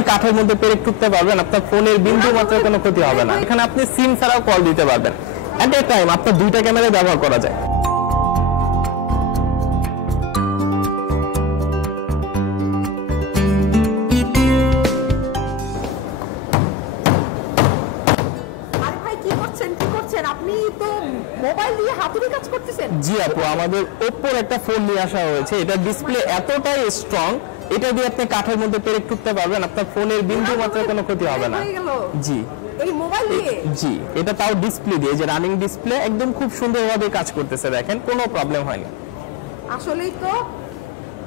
আপনি কাঠের মধ্যে পেরেক ঠুকতে পারবেন, আপনার ফোনের বিন্দু মাত্র কোনো ক্ষতি হবে না। এখানে আপনি সিম ছাড়াও কল দিতে পারবেন। এট এ টাইম আপনার দুইটা ক্যামেরা ব্যবহার করা যায়। জি আপু, আমাদের ওপ্পোর একটা ফোন নিয়ে আসা হয়েছে। এটা ডিসপ্লে এতটাই স্ট্রং, এটা দিয়ে আপনি কাঠের মধ্যে পেরেক ঠুকতে পারবেন, আপনার ফোনের বিন্দু মাত্র কোনো ক্ষতি হবে না। জি এই মোবাইল দিয়ে? জি, এটা তাও ডিসপ্লে দিয়ে, যে রানিং ডিসপ্লে, একদম খুব সুন্দরভাবে কাজ করতেছে, দেখেন কোনো প্রবলেম হয়নি। আসলেই তো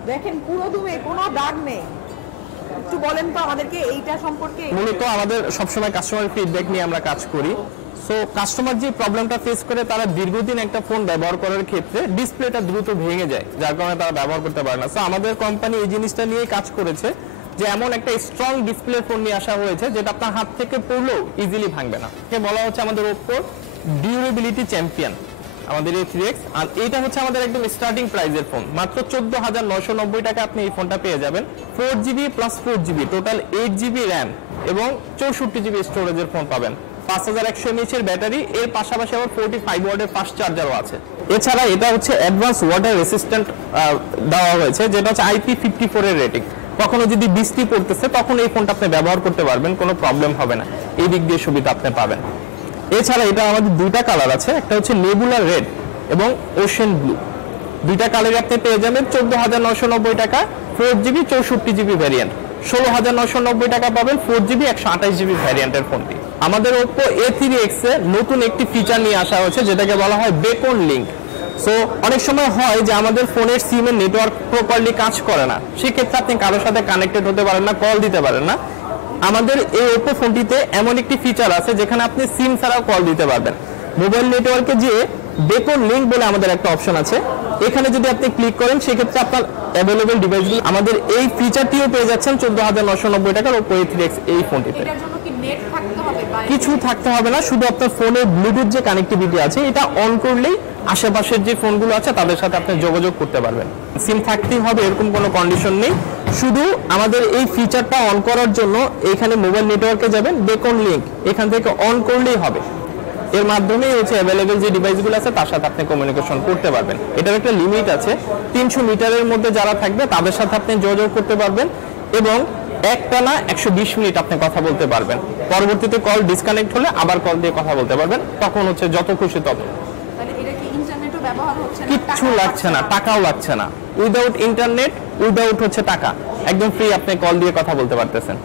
দেখেন পুরো দুমে কোনো দাগ নেই। একটু বলেন তো আমাদেরকে এইটা সম্পর্কে। মূলত আমাদের সবসময় কাস্টমার ফিডব্যাক নিয়ে আমরা কাজ করি। সো কাস্টমার যে প্রবলেমটা ফেস করে, তারা দীর্ঘদিন একটা ফোন ব্যবহার করার ক্ষেত্রে ডিসপ্লেটা দ্রুত ভেঙে যায়, যার কারণে তারা ব্যবহার করতে পারে না। সো আমাদের কোম্পানি এই জিনিসটা নিয়ে কাজ করেছে যে এমন একটা স্ট্রং ডিসপ্লে ফোন নিয়ে আসা হয়েছে যেটা আপনার হাত থেকে পড়লেও ইজিলি ভাঙবে না। একে বলা হচ্ছে আমাদের ওপ্পো ডিউরেবিলিটি চ্যাম্পিয়ন, আমাদের এই 3X। আর এটা হচ্ছে আমাদের একদম স্টার্টিং প্রাইসের ফোন, মাত্র 14,990 টাকা আপনি এই ফোনটা পেয়ে যাবেন। 4GB plus 4GB total 8GB RAM এবং 64GB স্টোরেজের ফোন পাবেন। 5100 mAh এর ব্যাটারি, এর পাশাপাশি আবার 45 ওয়াটের ফাস্ট চার্জারও আছে। এছাড়া এটা হচ্ছে অ্যাডভান্স ওয়াটার রেসিস্ট্যান্ট দেওয়া হয়েছে, যেটা হচ্ছে IP54 এর রেটিং। কখনো যদি বৃষ্টি পড়তেছে তখন এই ফোনটা আপনি ব্যবহার করতে পারবেন, কোনো প্রবলেম হবে না, এই দিক দিয়ে সুবিধা আপনি পাবেন। এছাড়া এটা আমাদের দুইটা কালার আছে, একটা হচ্ছে নেবুলার রেড এবং ওশেন ব্লু। দুইটা কালারে আপনি পেয়ে যাবেন 14,990 টাকা 4GB 64GB ভ্যারিয়েন্ট। 16,990 টাকা পাবেন 4GB 128GB ভ্যারিয়েন্টের ফোনটি। আমাদের Oppo A3X এ নতুন একটি ফিচার নিয়ে আসা হয়েছে, যেটাকে বলা হয় বেকন লিঙ্ক। সো অনেক সময় হয় যে আমাদের ফোনের সিমের নেটওয়ার্ক প্রপারলি কাজ করে না, সেক্ষেত্রে আপনি কারোর সাথে কানেক্টেড হতে পারেন না, কল দিতে পারেন না। আমাদের এই Oppo ফোনটিতে এমন একটি ফিচার আছে যেখানে আপনি সিম ছাড়াও কল দিতে পারবেন। মোবাইল নেটওয়ার্কে যে বেকন লিঙ্ক বলে আমাদের একটা অপশন আছে, এখানে যদি আপনি ক্লিক করেন সেক্ষেত্রে আপনার অ্যাভেলেবল ডিভাইসগুলো আমাদের এই ফিচারটিও পেয়ে যাচ্ছেন 14,990 টাকার Oppo A3X এই ফোনটিতে। কিছু থাকতে হবে না, শুধু আপনার ফোনে ব্লুটুথ যে কানেক্টিভিটি আছে এটা অন করলেই আশেপাশের যে ফোনগুলো আছে তাদের সাথে আপনি যোগাযোগ করতে পারবেন। সিম থাকতেই হবে এরকম কোনো কন্ডিশন নেই, শুধু আমাদের এই ফিচারটা অন করার জন্য এখানে মোবাইল নেটওয়ার্কে যাবেন, বেকন লিঙ্ক এখান থেকে অন করলেই হবে। এর মাধ্যমেই হচ্ছে অ্যাভেলেবেল যে ডিভাইসগুলো আছে তার সাথে আপনি কমিউনিকেশন করতে পারবেন। এটার একটা লিমিট আছে, 300 মিটারের মধ্যে যারা থাকবে তাদের সাথে আপনি যোগাযোগ করতে পারবেন এবং একটানা 120 মিনিট আপনি কথা বলতে পারবেন। পরবর্তীতে কল ডিসকানেক্ট হলে আবার কল দিয়ে কথা বলতে পারবেন, তখন হচ্ছে যত খুশি তত। কিচ্ছু লাগছে না, টাকাও লাগছে না। উইদাউট ইন্টারনেট, উইদাউট হচ্ছে টাকা, একদম ফ্রি আপনি কল দিয়ে কথা বলতে পারতেছেন।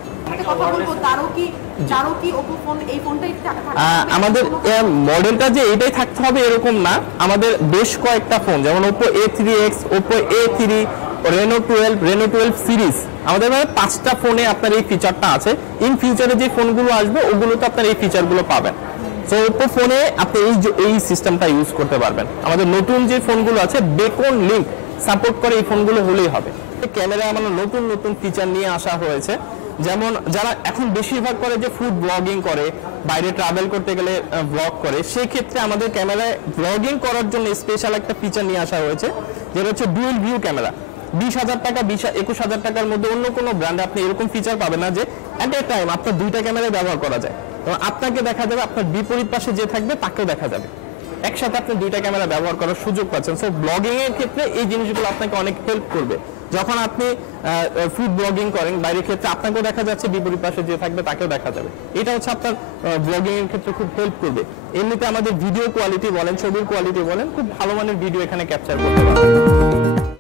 আমাদের মডেলটা যে এটাই থাকতে হবে এরকম না, আমাদের বেশ কয়েকটা ফোন যেমন Oppo A3X, Oppo A3, Reno 12, Reno 12 series, আমাদের 5টা ফোনে আপনার এই ফিচারটা আছে। ইন ফিউচারে যে ফোনগুলো আসবে ওগুলোতে আপনার এই ফিচারগুলো পাবেন। সো Oppo ফোনে আপনি এই সিস্টেমটা ইউজ করতে পারবেন। আমাদের নতুন যে ফোনগুলো আছে বেকন লিঙ্ক সাপোর্ট করে এই ফোনগুলো হলেই হবে। ক্যামেরায় আমাদের নতুন নতুন ফিচার নিয়ে আসা হয়েছে, যেমন যারা এখন বেশিরভাগ করে যে ফুড ব্লগিং করে, বাইরে ট্রাভেল করতে গেলে ব্লগ করে, সেই ক্ষেত্রে আমাদের ক্যামেরায় ব্লগিং করার জন্য স্পেশাল একটা ফিচার নিয়ে আসা হয়েছে, যেটা হচ্ছে ডুয়েল ভিউ ক্যামেরা। 20,000 টাকা 21,000 টাকার মধ্যে অন্য কোনো ব্র্যান্ডে আপনি এরকম ফিচার পাবেন না যে এট এ টাইম আপনার দুইটা ক্যামেরা ব্যবহার করা যায়। তো আপনাকে দেখা যাবে, আপনার বিপরীত পাশে যে থাকবে তাকেও দেখা যাবে, একসাথে আপনি দুইটা ক্যামেরা ব্যবহার করার সুযোগ পাচ্ছেন। সো ব্লগিং এর ক্ষেত্রে এই জিনিসগুলো আপনাকে অনেক হেল্প করবে। যখন আপনি ফুড ব্লগিং করেন বাইরের ক্ষেত্রে আপনাকেও দেখা যাচ্ছে, বিপরীত পাশে যে থাকবে তাকেও দেখা যাবে। এটা হচ্ছে আপনার ব্লগিং এর ক্ষেত্রে খুব হেল্প করবে। এমনিতে আমাদের ভিডিও কোয়ালিটি বলেন, ছবির কোয়ালিটি বলেন, খুব ভালো মানের ভিডিও এখানে ক্যাপচার করতে পারবেন।